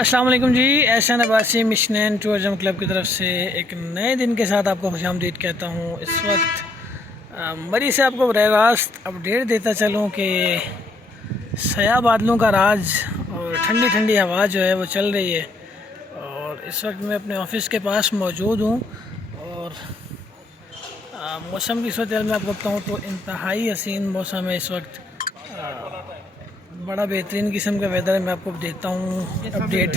السلام علیکم جی، احسان Abbasi مشنین tourism club کی طرف سے ایک نئے دن کے ساتھ آپ کو خوش آمدید کہتا ہوں۔ اس وقت مری سے آپ کو براہ راست اپڈیٹ دیتا چلوں کہ سیاہ بادلوں کا راج اور ٹھنڈی ٹھنڈی ہوا جو ہے وہ چل رہی ہے، اور اس وقت میں اپنے آفس کے پاس موجود ہوں اور موسم کی صورتحال میں آپ کو بتاؤں تو انتہائی حسین موسم ہے اس وقت۔ بڑا بہترین قسم کا ویدر ہے، میں آپ کو دیتا ہوں اپڈیٹ،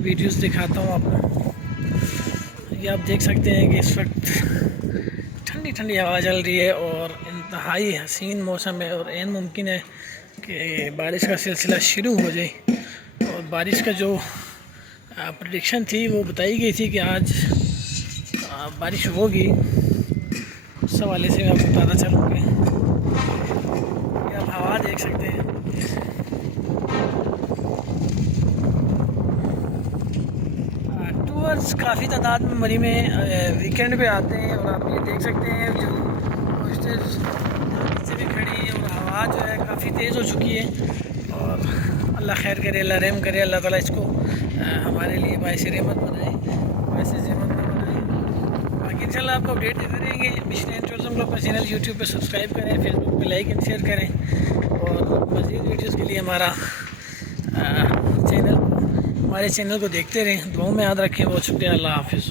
ویڈیوز دکھاتا ہوں آپ کو۔ یہ آپ دیکھ سکتے ہیں کہ اس وقت ٹھنڈی ٹھنڈی ہوا چل رہی ہے اور انتہائی حسین موسم ہے، اور عین ممکن ہے کہ بارش کا سلسلہ شروع ہو جائے۔ اور بارش کا جو پریڈکشن تھی وہ بتائی گئی تھی کہ آج بارش ہوگی، اس حوالے سے میں آپ کو بتاتا چلوں کہ آپ ہوا دیکھ سکتے ہیں۔ ٹورز کافی تعداد میں مری میں ویکینڈ پہ آتے ہیں، اور آپ یہ دیکھ سکتے ہیں جو سے بھی کھڑی ہے اور ہوا جو ہے کافی تیز ہو چکی ہے، اور اللہ خیر کرے، اللہ رحم کرے، اللہ تعالیٰ اس کو ہمارے لیے باعث رحمت بنائے، باعث زحمت نہ بنائے۔ باقی انشاءاللہ آپ کو اپڈیٹ دیتے رہیں گے۔ مشنین ٹورزم کو اپنا چینل یوٹیوب پہ سبسکرائب کریں، فیس بک پہ لائک اینڈ شیئر کریں، اور مزید ویڈیوز کے لیے ہمارے چینل کو دیکھتے رہیں۔ دعاؤں میں یاد رکھیں۔ بہت شکریہ، اللہ حافظ۔